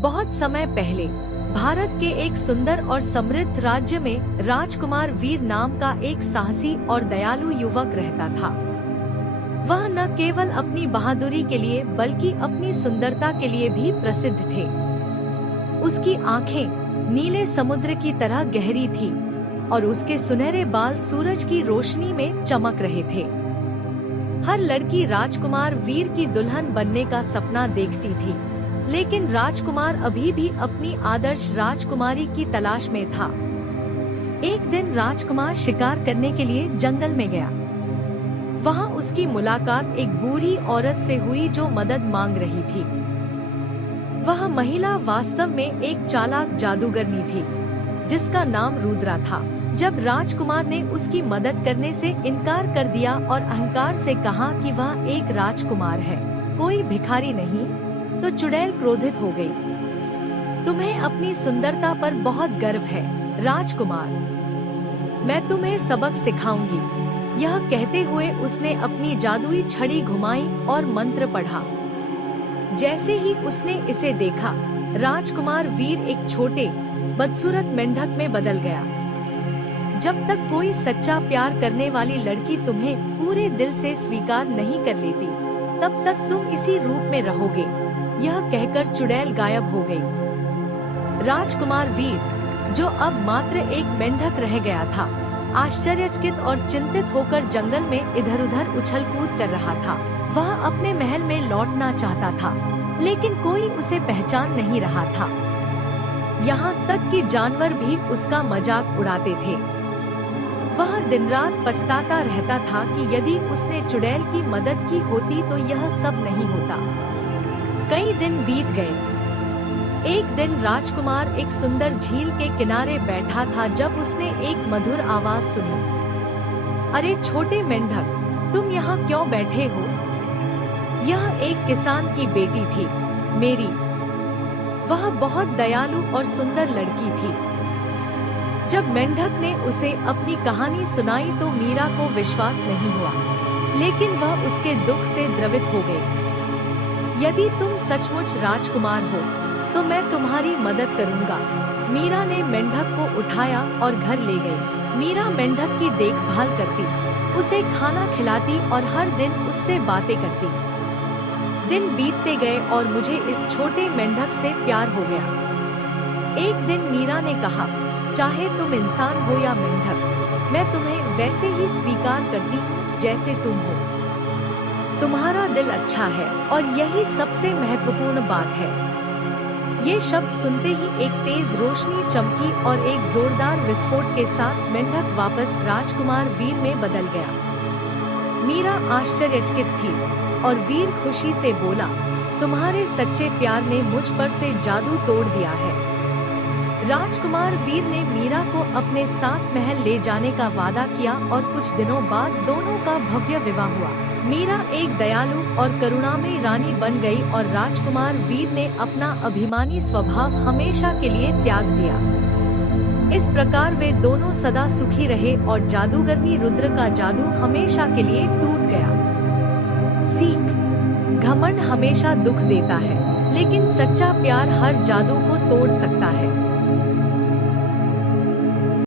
बहुत समय पहले भारत के एक सुंदर और समृद्ध राज्य में राजकुमार वीर नाम का एक साहसी और दयालु युवक रहता था। वह न केवल अपनी बहादुरी के लिए बल्कि अपनी सुंदरता के लिए भी प्रसिद्ध थे। उसकी आंखें नीले समुद्र की तरह गहरी थी और उसके सुनहरे बाल सूरज की रोशनी में चमक रहे थे। हर लड़की राजकुमार वीर की दुल्हन बनने का सपना देखती थी, लेकिन राजकुमार अभी भी अपनी आदर्श राजकुमारी की तलाश में था। एक दिन राजकुमार शिकार करने के लिए जंगल में गया। वहाँ उसकी मुलाकात एक बूढ़ी औरत से हुई जो मदद मांग रही थी। वह महिला वास्तव में एक चालाक जादूगरनी थी जिसका नाम रुद्रा था। जब राजकुमार ने उसकी मदद करने से इनकार कर दिया और अहंकार से कहा कि वह एक राजकुमार है, कोई भिखारी नहीं, तो चुड़ैल क्रोधित हो गई। तुम्हें अपनी सुंदरता पर बहुत गर्व है राजकुमार, मैं तुम्हें सबक सिखाऊंगी। यह कहते हुए उसने अपनी जादुई छड़ी घुमाई और मंत्र पढ़ा। जैसे ही उसने इसे देखा, राजकुमार वीर एक छोटे बदसूरत मेंढक में बदल गया। जब तक कोई सच्चा प्यार करने वाली लड़की तुम्हें पूरे दिल से स्वीकार नहीं कर लेती, तब तक तुम इसी रूप में रहोगे। यह कहकर चुड़ैल गायब हो गई। राजकुमार वीर, जो अब मात्र एक मेंढक रह गया था, आश्चर्यचकित और चिंतित होकर जंगल में इधर उधर उछल कूद कर रहा था। वह अपने महल में लौटना चाहता था, लेकिन कोई उसे पहचान नहीं रहा था। यहाँ तक कि जानवर भी उसका मजाक उड़ाते थे। वह दिन रात पछताता रहता था कि यदि उसने चुड़ैल की मदद की होती तो यह सब नहीं होता। कई दिन बीत गए। एक दिन राजकुमार एक सुंदर झील के किनारे बैठा था जब उसने एक मधुर आवाज सुनी। अरे छोटे मेंढक, तुम यहाँ क्यों बैठे हो? यह एक किसान की बेटी थी, मेरी। वह बहुत दयालु और सुंदर लड़की थी। जब मेंढक ने उसे अपनी कहानी सुनाई तो मीरा को विश्वास नहीं हुआ, लेकिन वह उसके दुख से द्रवित हो गई। यदि तुम सचमुच राजकुमार हो तो मैं तुम्हारी मदद करूंगा। मीरा ने मेंढक को उठाया और घर ले गई। मीरा मेंढक की देखभाल करती, उसे खाना खिलाती और हर दिन उससे बातें करती। दिन बीतते गए और मुझे इस छोटे मेंढक से प्यार हो गया। एक दिन मीरा ने कहा, चाहे तुम इंसान हो या मेंढक, मैं तुम्हें वैसे ही स्वीकार करती हूँ जैसे तुम हो। तुम्हारा दिल अच्छा है और यही सबसे महत्वपूर्ण बात है। ये शब्द सुनते ही एक तेज रोशनी चमकी और एक जोरदार विस्फोट के साथ मेंढक वापस राजकुमार वीर में बदल गया। मीरा आश्चर्यचकित थी और वीर खुशी से बोला, तुम्हारे सच्चे प्यार ने मुझ पर से जादू तोड़ दिया है। राजकुमार वीर ने मीरा को अपने साथ महल ले जाने का वादा किया और कुछ दिनों बाद दोनों का भव्य विवाह हुआ। मीरा एक दयालु और करुणामयी रानी बन गई और राजकुमार वीर ने अपना अभिमानी स्वभाव हमेशा के लिए त्याग दिया। इस प्रकार वे दोनों सदा सुखी रहे और जादूगरनी रुद्र का जादू हमेशा के लिए टूट गया। सीख: घमंड हमेशा दुख देता है, लेकिन सच्चा प्यार हर जादू को तोड़ सकता है।